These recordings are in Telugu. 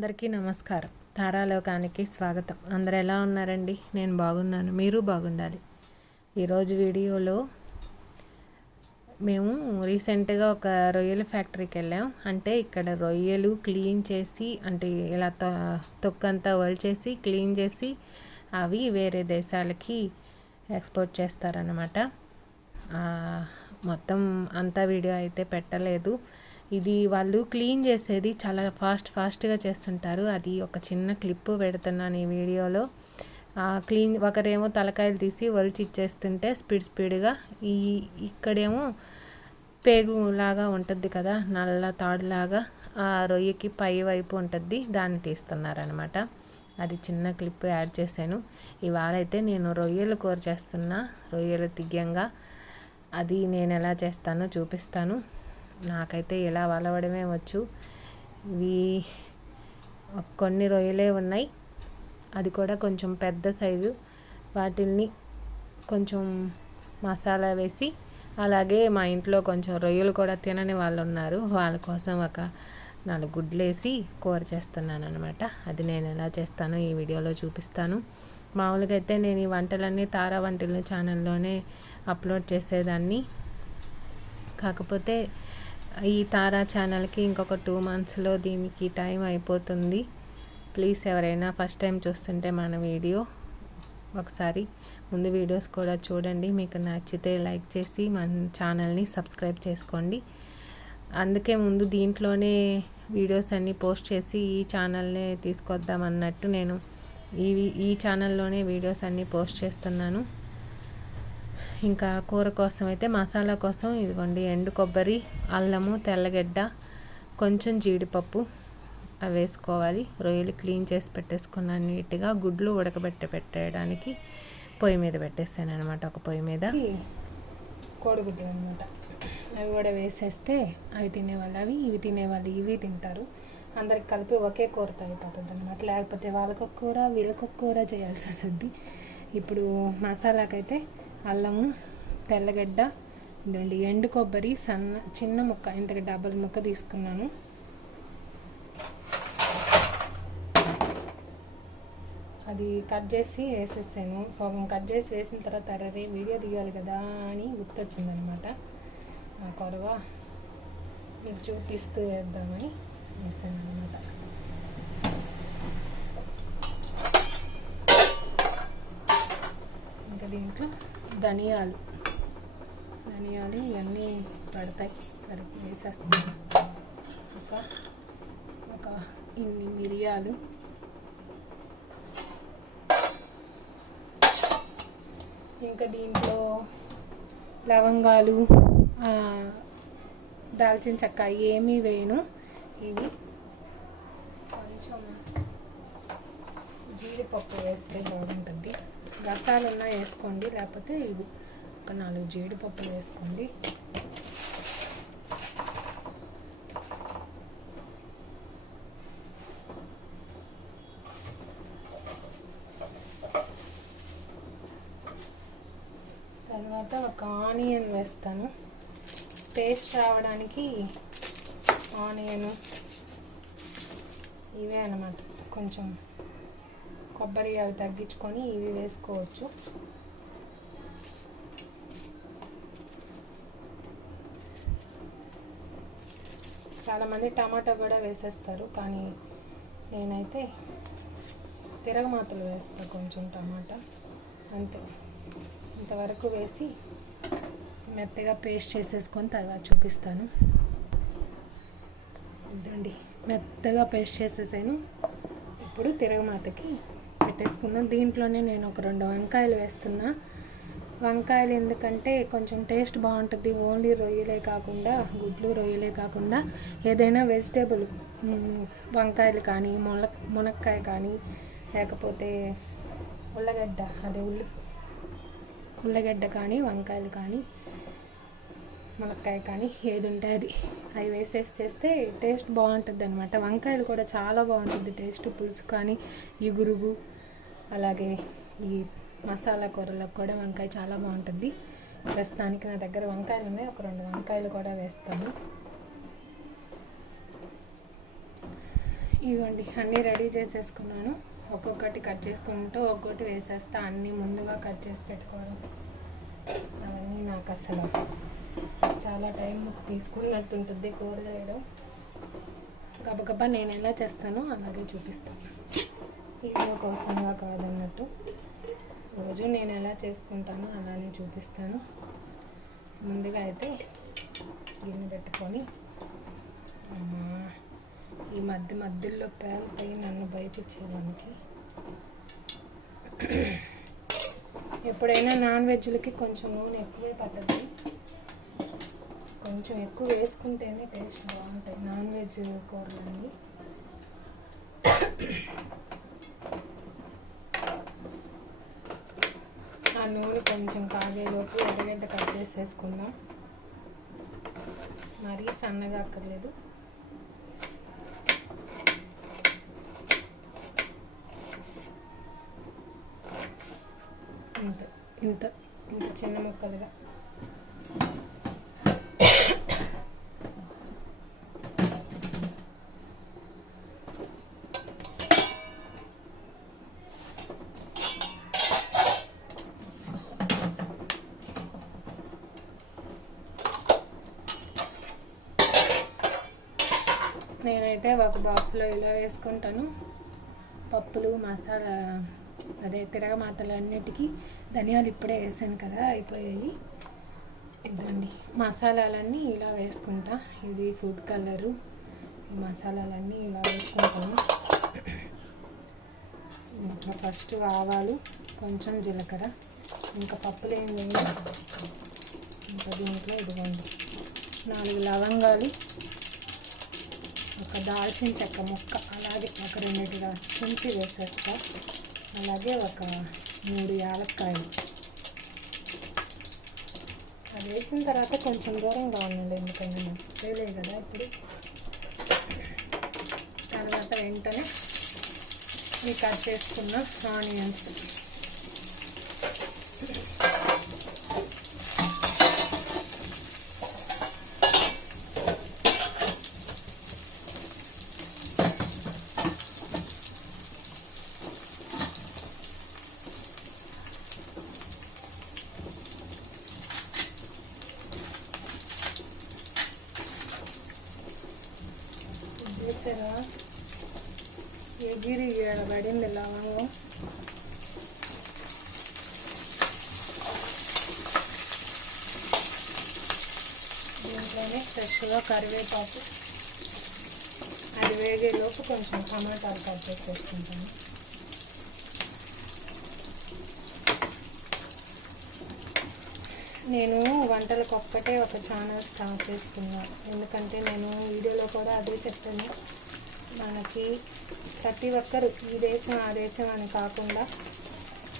అందరికీ నమస్కారం. తారా లోకానికి స్వాగతం. అందరూ ఎలా ఉన్నారండి? నేను బాగున్నాను, మీరు బాగుండాలి. ఈరోజు వీడియోలో మేము రీసెంట్గా ఒక రొయ్యల ఫ్యాక్టరీకి వెళ్ళాం. అంటే ఇక్కడ రొయ్యలు క్లీన్ చేసి, అంటే ఇలా తొక్కంతా వలిచేసి క్లీన్ చేసి అవి వేరే దేశాలకి ఎక్స్పోర్ట్ చేస్తారన్నమాట. మొత్తం అంతా వీడియో అయితే పెట్టలేదు. ఇది వాళ్ళు క్లీన్ చేసేది చాలా ఫాస్ట్గా చేస్తుంటారు. అది ఒక చిన్న క్లిప్ పెడుతున్నాను ఈ వీడియోలో. క్లీన్ ఒకరేమో తలకాయలు తీసి వలిచి ఇచ్చేస్తుంటే స్పీడ్గా ఇక్కడేమో పేగు లాగా ఉంటుంది కదా, నల్ల తాడులాగా ఆ రొయ్యకి పై వైపు ఉంటుంది, దాన్ని తీస్తున్నారనమాట. అది చిన్న క్లిప్ యాడ్ చేశాను. ఇవాళ అయితే నేను రొయ్యలు కూర చేస్తున్నా, రొయ్యలు తియ్యంగా. అది నేను ఎలా చేస్తానో చూపిస్తాను. నాకైతే ఇలా వలవడమే వచ్చు. ఇవి కొన్ని రొయ్యలే ఉన్నాయి, అది కూడా కొంచెం పెద్ద సైజు. వాటిల్ని కొంచెం మసాలా వేసి, అలాగే మా ఇంట్లో కొంచెం రొయ్యలు కూడా తినని వాళ్ళు ఉన్నారు, వాళ్ళ కోసం ఒక 4 గుడ్లు వేసి కూర చేస్తున్నాను అనమాట. అది నేను ఎలా చేస్తానో ఈ వీడియోలో చూపిస్తాను. మామూలుగా అయితే నేను ఈ వంటలన్నీ తారా వంటిల్లు ఛానల్లోనే అప్లోడ్ చేసేదాన్ని. కాకపోతే ఈ తారా ఛానల్కి ఇంకొక 2 monthsలో దీనికి టైం అయిపోతుంది. ప్లీజ్ ఎవరైనా ఫస్ట్ టైం చూస్తుంటే మన వీడియో ఒకసారి ముందు వీడియోస్ కూడా చూడండి. మీకు నచ్చితే లైక్ చేసి మన ఛానల్ని సబ్స్క్రైబ్ చేసుకోండి. అందుకే ముందు దీంట్లోనే వీడియోస్ అన్నీ పోస్ట్ చేసి ఈ ఛానల్నే తీసుకొద్దాం అన్నట్టు నేను ఈ ఛానల్లోనే వీడియోస్ అన్నీ పోస్ట్ చేస్తున్నాను. ఇంకా కూర కోసం అయితే మసాలా కోసం ఇదిగోండి, ఎండు కొబ్బరి, అల్లము, తెల్లగడ్డ, కొంచెం జీడిపప్పు అవి వేసుకోవాలి. రొయ్యలు క్లీన్ చేసి పెట్టేసుకున్నాను నీట్గా. గుడ్లు పెట్టేయడానికి పొయ్యి మీద పెట్టేసాను అనమాట. ఒక పొయ్యి మీద కోడిగుడ్లు అనమాట. అవి కూడా వేసేస్తే అవి తినేవాళ్ళు ఇవి తినేవాళ్ళు ఇవి తింటారు. అందరికి కలిపి ఒకే కూరతో అయిపోతుంది అనమాట. లేకపోతే వాళ్ళకొక కూర వీళ్ళకొక కూర చేయాల్సి వస్తుంది. ఇప్పుడు మసాలాకైతే అల్లము, తెల్లగడ్డ, ఇదండి ఎండు కొబ్బరి చిన్న ముక్క, ఇంతకు డబల్ ముక్క తీసుకున్నాను. అది కట్ చేసి వేసేసాను. సగం కట్ చేసి వేసిన తర్వాత అరే వీడియో తీయాలి కదా అని గుర్తొచ్చిందనమాట. ఆ కొరవ మీకు చూపిస్తూ వేద్దామని వేసాను అనమాట. ఇంకా దీంట్లో ధనియాలు ఇవన్నీ పడతాయి, సరే వేసేస్తాను. ఒక ఇన్ని మిరియాలు, ఇంకా దీంట్లో లవంగాలు, దాల్చిన చెక్క ఏమీ వేయను. ఇవి కొంచెం జీడిపప్పు వేస్తే బాగుంటుంది. రసాలు ఉన్నా వేసుకోండి, లేకపోతే ఇవి ఒక 4 జీడిపప్పులు వేసుకోండి. తర్వాత ఒక ఆనియన్ వేస్తాను. టేస్ట్ రావడానికి ఆనియను ఇవే అన్నమాట. కొంచెం కొబ్బరి అవి తగ్గించుకొని ఇవి వేసుకోవచ్చు. చాలామంది టమాటా కూడా వేసేస్తారు, కానీ నేనైతే తిరగమాతలు వేస్తాను, కొంచెం టమాటా అంతే. ఇంతవరకు వేసి మెత్తగా పేస్ట్ చేసేసుకొని తర్వాత చూపిస్తాను. ఇదండి, మెత్తగా పేస్ట్ చేసేసాను. ఇప్పుడు తిరగమాతకి పెట్టేసుకుందాం. దీంట్లోనే నేను ఒక 2 వంకాయలు వేస్తున్నా. వంకాయలు ఎందుకంటే కొంచెం టేస్ట్ బాగుంటుంది. ఓన్లీ రొయ్యలే కాకుండా, గుడ్లు రొయ్యలే కాకుండా ఏదైనా వెజిటేబుల్, వంకాయలు కానీ, మునక్కాయ కానీ, లేకపోతే ఉల్లగడ్డ కానీ, వంకాయలు కానీ, మునక్కాయ కానీ ఏది ఉంటే అది అవి వేసేసి చేస్తే టేస్ట్ బాగుంటుంది అనమాట. వంకాయలు కూడా చాలా బాగుంటుంది టేస్ట్, పులుసు కానీ, ఇగురుగు, అలాగే ఈ మసాలా కూరలకు కూడా వంకాయ చాలా బాగుంటుంది. ప్రస్తుతానికి నా దగ్గర వంకాయలు ఉన్నాయి, ఒక 2 వంకాయలు కూడా వేస్తాను. ఇదిగోండి అన్నీ రెడీ చేసేసుకున్నాను. ఒక్కొక్కటి కట్ చేసుకుంటూ ఒక్కొక్కటి వేసేస్తా. అన్నీ ముందుగా కట్ చేసి పెట్టుకోవడం అవన్నీ నాకు అసలు చాలా టైం తీసుకున్నట్టు ఉంటుంది కూర చేయడం. గబగబా నేను ఎలా చేస్తానో అలాగే చూపిస్తాను. వీడియో కోసంగా కాదన్నట్టు రోజు నేను ఎలా చేసుకుంటానో అలానే చూపిస్తాను. ముందుగా అయితే గిన్నె పెట్టుకొని ఈ మధ్యలో పేలుతాయి నన్ను భయపించేదానికి. ఎప్పుడైనా నాన్ వెజ్లకి కొంచెం నూనె ఎక్కువే పట్టదు. కొంచెం ఎక్కువ వేసుకుంటేనే టేస్ట్ బాగుంటాయి నాన్ వెజ్ కూరలన్నీ. ఆ నూనె కొంచెం కాగేలోపు ఎర్రగడ్డ కట్ చేసేసుకుందాం. మరీ సన్నగా అక్కర్లేదు. ఇంత ఇంత ఇంత చిన్న ముక్కలుగా. నేనైతే ఒక బాక్స్లో ఇలా వేసుకుంటాను. పప్పులు మసాలా అదే తిరగమాతలు అన్నిటికీ ధనియాలు ఇప్పుడే వేసాను కదా అయిపోయాయి. ఇదండి మసాలాలన్నీ ఇలా వేసుకుంటా. ఇది ఫుడ్ కలరు. ఈ మసాలాలన్నీ ఇలా వేసుకుంటాను. దీంట్లో ఫస్ట్ ఆవాలు, కొంచెం జీలకర్ర, ఇంకా పప్పులు ఏం వేయండి. ఇంకా దీంట్లో ఇదిగోండి 4 లవంగాలు, ఒక దాల్చిన చెక్క ముక్క, అలాగే ఒక 2 చించి వేసేస్తా. అలాగే ఒక 3 యాలక్కాయలు. అది వేసిన తర్వాత కొంచెం దూరంగా ఉండండి, ఎందుకంటే నాకు వేలే కదా ఇప్పుడు. తర్వాత వెంటనే ఈ కట్ చేసుకున్న ఆనియన్స్, చూసారా ఎగిరి పడింది లవంగం. దీంట్లోనే ఫ్రెష్గా కరివేపాకు, అది వేగేలోపు కొంచెం టమాటాలు కట్ చేసేసుకుంటాను. నేను వంటలకు ఒక్కటే ఒక ఛానల్ స్టార్ట్ చేసుకున్నాను. ఎందుకంటే నేను వీడియోలో కూడా అదే చెప్తాను. మనకి ప్రతి ఒక్కరు ఈ దేశం ఆ దేశం అని కాకుండా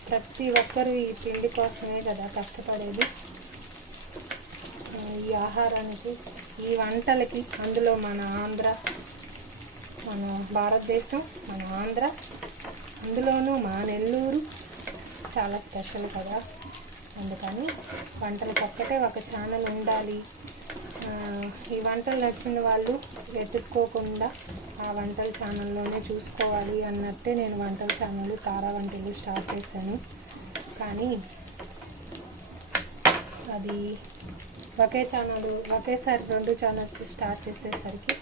ప్రతి ఒక్కరు ఈ తిండి కోసమే కదా కష్టపడేది. ఈ ఆహారానికి, ఈ వంటలకి, అందులో మన ఆంధ్ర, మన భారతదేశం, మన ఆంధ్ర, అందులోనూ మా నెల్లూరు చాలా స్పెషల్ కదా. అందుకని వంటలకు ఒక్కటే ఒక ఛానల్ ఉండాలి. ఈ వంటలు నచ్చిన వాళ్ళు వెతుక్కోకుండా ఆ వంటల ఛానల్లోనే చూసుకోవాలి అన్నట్టే నేను వంటల ఛానల్ తారా వంటిల్లు స్టార్ట్ చేశాను. కానీ అది ఒకేసారి 2 ఛానల్స్ స్టార్ట్ చేసేసరికి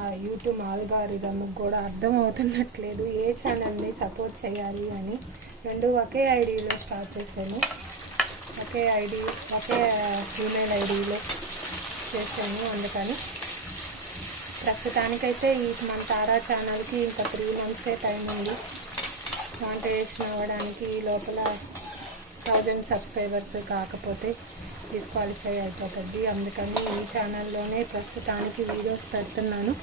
ఆ యూట్యూబ్ ఆల్గారిథమ్కి కూడా అర్థం అవుతున్నట్లేదు ఏ ఛానల్ని సపోర్ట్ చేయాలి అని. 2 ఒకే ఐడిలో స్టార్ట్ చేశాను. ఒకే ఈమెయిల్ ఐడిలో చేశాను. అందుకని ప్రస్తుతానికైతే ఈ మన తారా ఛానల్కి ఇంకా 3 మంత్సే టైం ఉంది మానిటైజేషన్ అవ్వడానికి. ఈ లోపల 1000 సబ్స్క్రైబర్స్ కాకపోతే డిస్క్వాలిఫై అయిపోతుంది. అందుకని ఈ ఛానల్లోనే ప్రస్తుతానికి వీడియోస్ పెడుతున్నాను.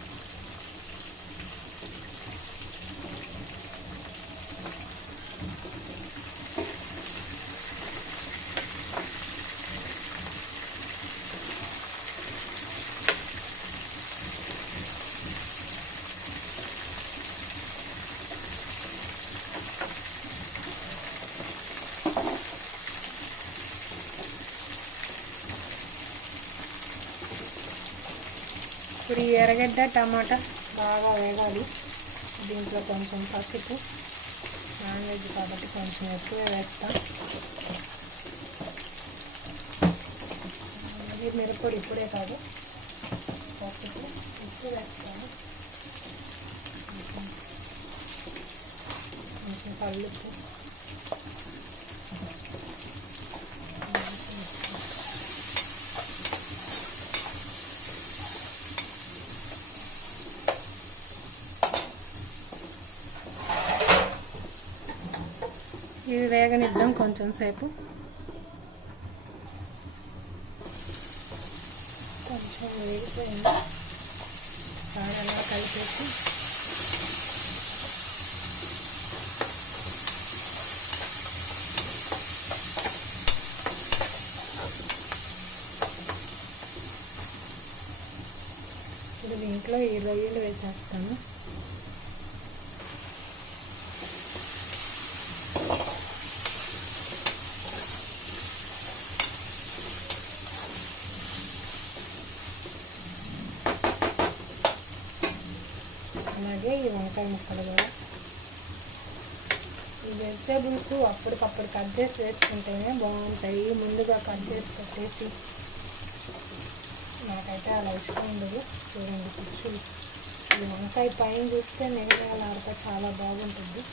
ఇప్పుడు ఈ ఎర్రగడ్డ టమాటా బాగా వేగాలి. దీంట్లో కొంచెం పసుపు, నాన్ వెజ్ కాబట్టి కొంచెం ఎక్కువ వేస్తా. మళ్ళీ మిరప్పొడి ఇప్పుడే కాదు, పసుపు ఉప్పు వేస్తాను, కొంచెం కల్లుప్పు, ఇవి వేగనిద్దాం కొంచెం సేపు. కొంచెం వేగిపోయింది, అలా కలిపేసి ఇప్పుడు దీంట్లో ఈ రొయ్యలు వేసేస్తాను. అలాగే ఈ వంకాయ ముక్కలు కూడా. ఈ వెజిటేబుల్స్ అప్పటికప్పుడు కట్ చేసి వేసుకుంటేనే బాగుంటాయి. ముందుగా కట్ చేసి పెట్టేసి నాకైతే అలా ఇష్టం ఉండదు. చూడండి పుచ్చులు, ఈ వంకాయ పైన చూస్తే నెయ్యాలాడక చాలా బాగుంటుంది.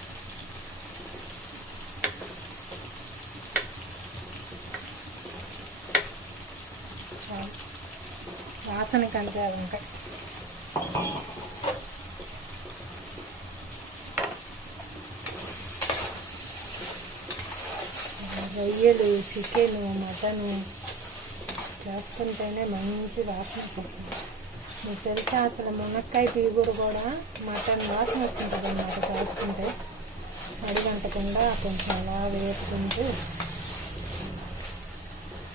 వాసనకంటే ఆ వంకాయ. రొయ్యలు, చికెను, మటను చేస్తుంటేనే మంచి వాసన వస్తుంది. మీకు తెలుసా, అసలు మునక్కాయ తీగూర కూడా మటన్ వాసన వస్తుంటుంది అన్నమాట చేస్తుంటే. అడిగంటకుండా కొంచెం అలా వేసుకుంటూ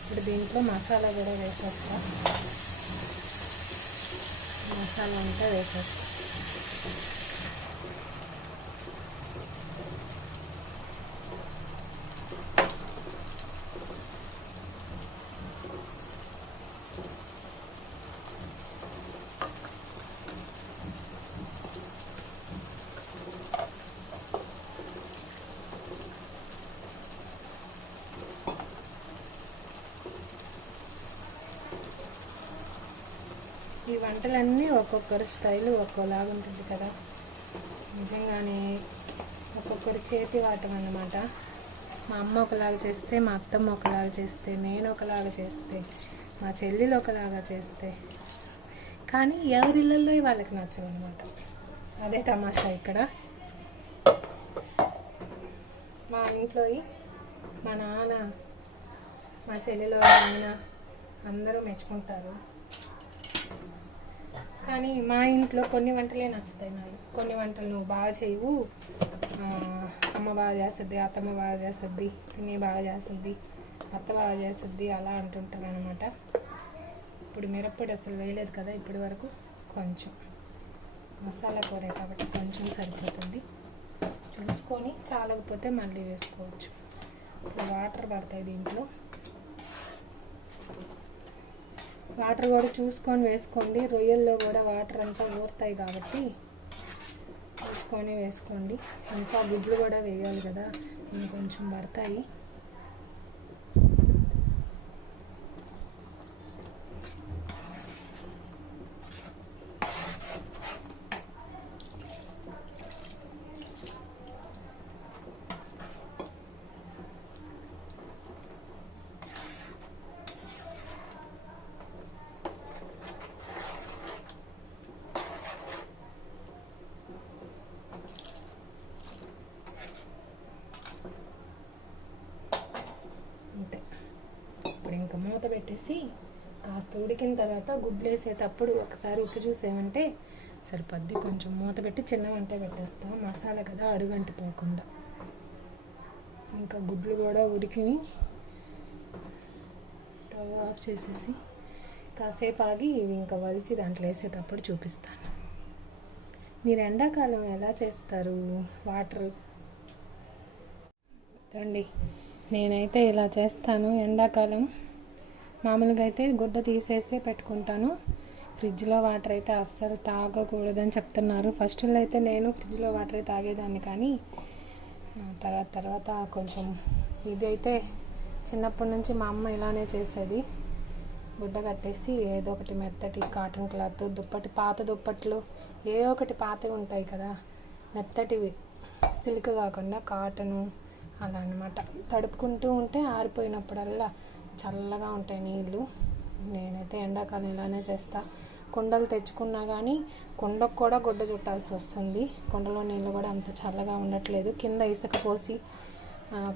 ఇప్పుడు దీంట్లో మసాలా కూడా వేసేస్తా. మసాలా అంతా వేసేస్తా. ఈ వంటలన్నీ ఒక్కొక్కరి స్టైలు ఒక్కోలాగా ఉంటుంది కదా. నిజంగానే ఒక్కొక్కరి చేతి వాటం అన్నమాట. మా అమ్మ ఒకలాగా చేస్తే, మా అత్తమ్మ ఒకలాగా చేస్తే, నేను ఒకలాగా చేస్తే, మా చెల్లెలు ఒకలాగా చేస్తే, కానీ ఎవరిళ్ళల్లో వాళ్ళకి నచ్చవు అనమాట. అదే తమాషా ఇక్కడ. మా ఇంట్లో మా నాన్న, మా చెల్లెలో ఆయన అందరూ మెచ్చుకుంటారు. కానీ మా ఇంట్లో కొన్ని వంటలే నచ్చుతాయి నాకు. కొన్ని వంటలు నువ్వు బాగా చేయవు, అమ్మ బాగా చేస్తుంది, అత్తమ్మ బాగా చేస్తుంది, పిన్ని బాగా చేస్తుంది, అత్త బాగా చేస్తుంది, అలా అంటుంటారు అనమాట. ఇప్పుడు మిరప్పొడి అసలు వేయలేదు కదా ఇప్పటి వరకు. కొంచెం మసాలా కూర కాబట్టి కొంచెం సరిపోతుంది. చూసుకొని చాలకపోతే మళ్ళీ వేసుకోవచ్చు. ఇప్పుడు వాటర్ పడతాయి దీంట్లో. వాటర్ కూడా చూసుకొని వేసుకోండి. రొయ్యల్లో కూడా వాటర్ అంతా ఊరుతాయి కాబట్టి చూసుకొని వేసుకోండి. ఇంకా గుడ్లు కూడా వేయాలి కదా, ఇంకొంచెం పడతాయి. ఇప్పుడు ఇంకా మూత పెట్టేసి కాస్త ఉడికిన తర్వాత గుడ్లు వేసేటప్పుడు ఒకసారి ఉప్పు చూసేమంటే సరిపోద్ది. కొంచెం మూత పెట్టి చిన్న వంట పెట్టేస్తాం, మసాలా కదా అడుగంటిపోకుండా. ఇంకా గుడ్లు కూడా ఉడికి స్టవ్ ఆఫ్ చేసేసి కాసేపు ఆగి ఇవి ఇంకా వలిచి దాంట్లో వేసేటప్పుడు చూపిస్తాను. మీరు ఎండాకాలం ఎలా చేస్తారు వాటర్ అండి? నేనైతే ఇలా చేస్తాను. ఎండాకాలం మామూలుగా అయితే గుడ్డ తీసేసి పెట్టుకుంటాను, ఫ్రిడ్జ్లో వాటర్ అయితే అస్సలు తాగకూడదని చెప్తున్నారు. ఫస్ట్లో అయితే నేను ఫ్రిడ్జ్లో వాటర్ తాగేదాన్ని, కానీ తర్వాత కొంచెం ఇదైతే చిన్నప్పటి నుంచి మా అమ్మ ఇలానే చేసేది. గుడ్డ కట్టేసి ఏదో ఒకటి మెత్తటి కాటన్ క్లాత్, దుప్పటి, పాత దుప్పట్లు ఏ ఒకటి పాతవి ఉంటాయి కదా, మెత్తటివి, సిల్క్ కాకుండా కాటను, అలా అనమాట. తడుపుకుంటూ ఉంటే ఆరిపోయినప్పుడల్లా చల్లగా ఉంటాయి నీళ్ళు. నేనైతే ఎండాకాలం ఇలానే చేస్తా. కుండలు తెచ్చుకున్నా కానీ కుండకు కూడా గుడ్డ చుట్టాల్సి వస్తుంది. కుండలో నీళ్ళు కూడా అంత చల్లగా ఉండట్లేదు. కింద ఇసుక పోసి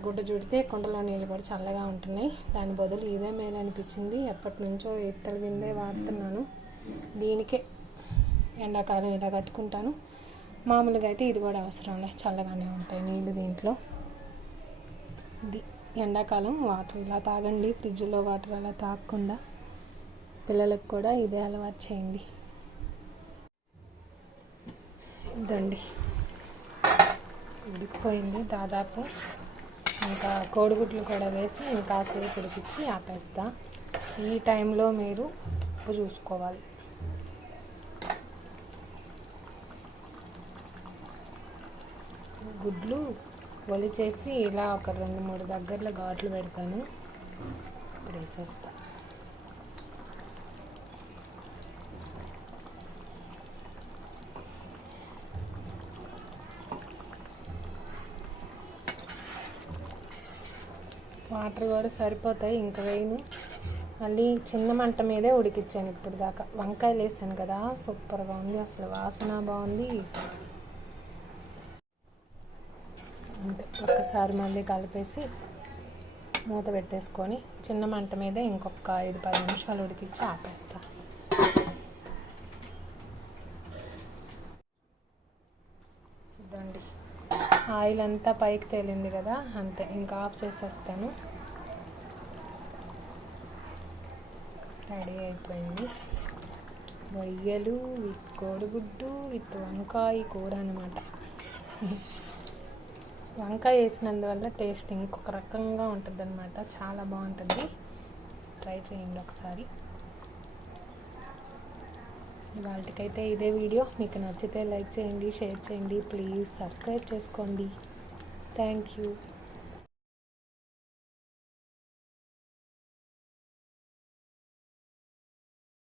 గుడ్డ చుడితే కుండలో నీళ్ళు కూడా చల్లగా ఉంటున్నాయి. దాని బదులు ఇదే మేలు అనిపించింది. ఎప్పటి నుంచో ఇత్తడి బిందే వాడుతున్నాను. దీనికే ఎండాకాలం ఇలా కట్టుకుంటాను. మామూలుగా అయితే ఇది కూడా అవసరం లేదు, చల్లగానే ఉంటాయి నీళ్ళు దీంట్లో. ఇది ఎండాకాలం వాటర్ ఇలా తాగండి, ఫ్రిడ్జ్లో వాటర్ అలా తాగకుండా. పిల్లలకు కూడా ఇదే అలవాటు చేయండి. ఇదండి, ఉడికిపోయింది దాదాపు. ఇంకా కోడిగుడ్లు కూడా వేసి ఇంకాసేపు ఉడికించి ఆపేస్తా. ఈ టైంలో మీరు ఉప్పు చూసుకోవాలి. గుడ్లు ఒలిచేసి ఇలా ఒక 2-3 దగ్గరలో ఘాట్లు పెడతాను. ఇప్పుడు వేసేస్తా. వాటర్ కూడా సరిపోతాయి, ఇంకా వేయను. మళ్ళీ చిన్న మంట మీదే ఉడికిచ్చాను ఇప్పుడు దాకా. వంకాయలు వేసాను కదా, సూపర్గా ఉంది, అసలు వాసన బాగుంది. అంతే, ఒక్కసారి మళ్ళీ కలిపేసి మూత పెట్టేసుకొని చిన్న మంట మీదే ఇంకొక 5-10 నిమిషాలు ఉడికిచ్చి ఆపేస్తా. ఇదండి, ఆయిల్ అంతా పైకి తేలింది కదా, అంతే, ఇంకా ఆఫ్ చేసేస్తాను. రెడీ అయిపోయింది. రొయ్యలు విత్ కోడిగుడ్డు విత్ వంకాయ కూర అనమాట. వంకాయ వేసినందువల్ల టేస్ట్ ఇంకొక రకంగా ఉంటుంది అనమాట, చాలా బాగుంటుంది. ట్రై చేయండి ఒకసారి. ఇవాళకైతే ఇదే వీడియో. మీకు నచ్చితే లైక్ చేయండి, షేర్ చేయండి, ప్లీజ్ సబ్స్క్రైబ్ చేసుకోండి. Thank you.